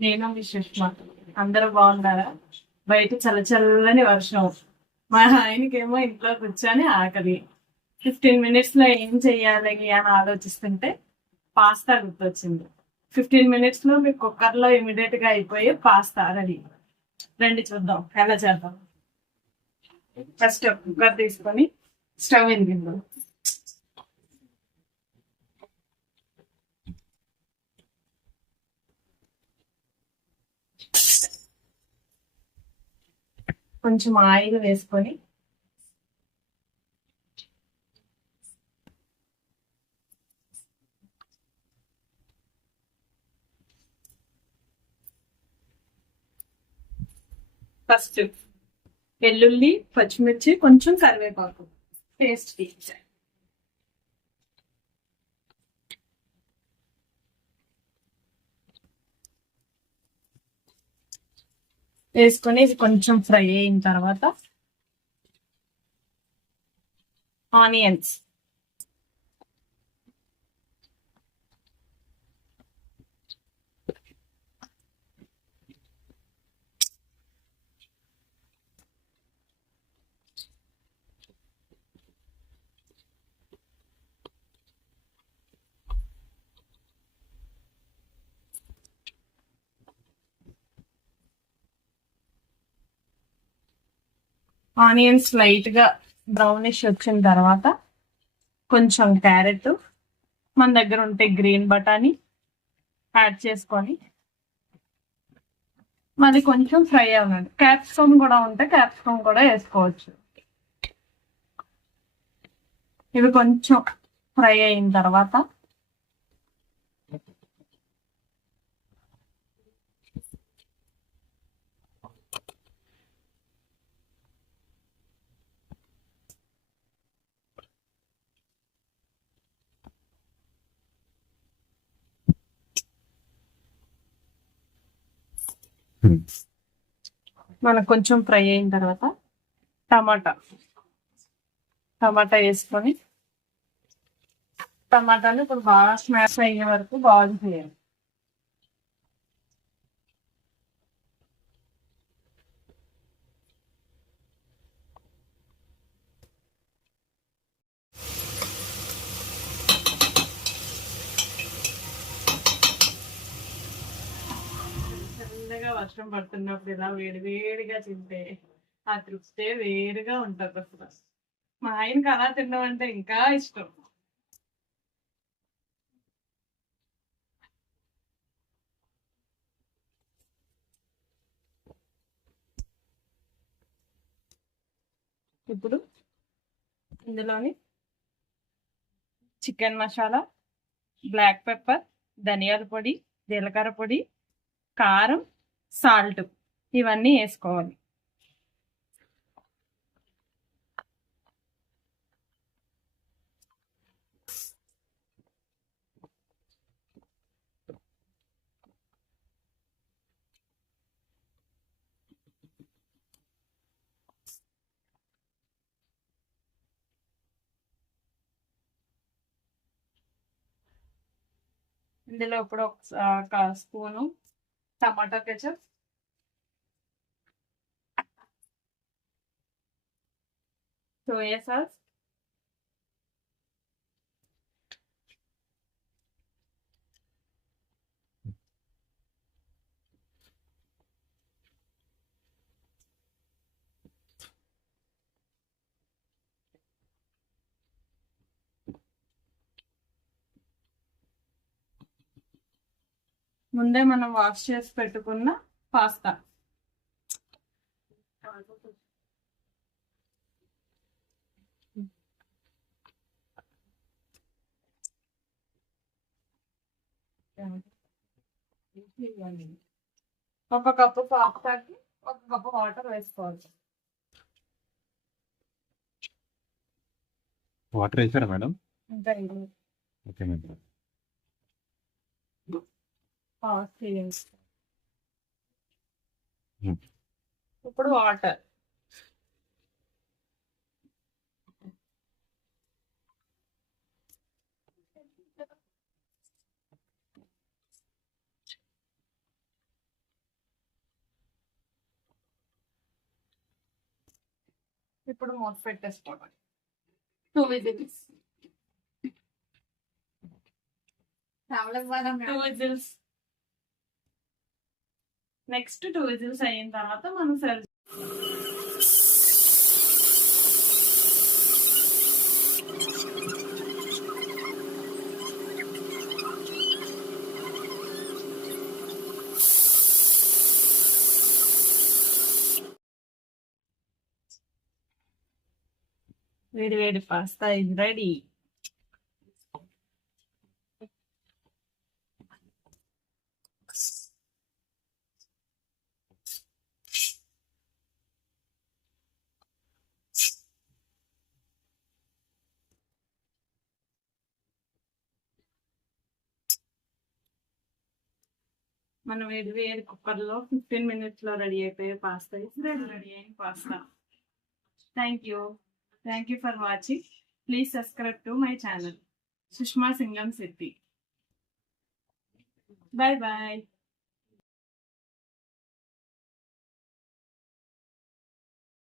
నేను మీ సుష్మా. అందరూ బాగున్నారా? బయట చల్ల చల్లని వర్షం. మా ఆయనకేమో ఇంట్లో కూర్చొని ఆకలి. ఫిఫ్టీన్ మినిట్స్లో ఏం చెయ్యాలి అని ఆలోచిస్తుంటే పాస్తా గుర్తొచ్చింది. ఫిఫ్టీన్ మినిట్స్లో మీ కుక్కర్లో ఇమీడియట్గా అయిపోయి పాస్తా రెడీ. రండి చూద్దాం ఎలా చేద్దాం? ఫస్ట్ కుక్కర్ తీసుకొని స్టవ్ వెలిగిందాం. కొంచెం ఆయిల్ వేసుకొని ఫస్ట్ వెల్లుల్లి పచ్చిమిర్చి కొంచెం కరివేపాకు పేస్ట్ తీయించాలి. వేసుకొని ఇది కొంచెం ఫ్రై అయిన తర్వాత ఆనియన్స్. ఆనియన్స్ లైట్గా బ్రౌనిష్ వచ్చిన తర్వాత కొంచెం క్యారెట్ మన దగ్గర ఉంటే గ్రీన్ బటానీ యాడ్ చేసుకొని మళ్ళీ కొంచెం ఫ్రై అవ్వండి క్యాప్సికమ్ కూడా ఉంటే క్యాప్సికమ్ కూడా వేసుకోవచ్చు. ఇవి కొంచెం ఫ్రై అయిన తర్వాత Hmm. మనకు కొంచెం ఫ్రై అయిన తర్వాత టమాటా. టమాటా వేసుకొని టమాటాని ఇప్పుడు బాగా స్మాష్ అయ్యే వరకు బాగా చేయాలి. చల్లగా వర్షం పడుతున్నప్పుడు ఇలా వేడి వేడిగా తింటే ఆ తృప్తే వేరుగా ఉంటది అసలు. మా ఆయనకి అలా తినడం అంటే ఇంకా ఇష్టం. ఇప్పుడు ఇందులోని చికెన్ మసాలా బ్లాక్ పెప్పర్ ధనియాల పొడి జీలకర్ర పొడి కారం సాల్ట్ ఇవన్నీ వేసుకోవాలి. ఇందులో ఇప్పుడు ఒక స్పూను टमाटर केचप। तो सोया सॉस ముందే మనం వాష్ చేసి పెట్టుకున్న పాస్తా ఒక కప్పు పాస్తాకి ఒక కప్పు వాటర్ వేసుకోవాలి. వాటర్ వేసారా మేడం? Okay madam. పాస్ చేయండి ఇప్పుడు వాటర్ ఇప్పుడు మూత పెట్టేసుకోవడం two whistles two whistles next two whistles అయిన తర్వాత మనం సర్వ్ వేడి వేడి పాస్తా ఇది రెడీ. మనం వేడి వేడి కుక్కర్లో ఫిఫ్టీన్ మినిట్స్లో రెడీ అయిపోయే పాస్తా రెడీ రెడీ అయిన pasta thank you thank you for watching please subscribe to my channel Sushma Singam Siddhi bye bye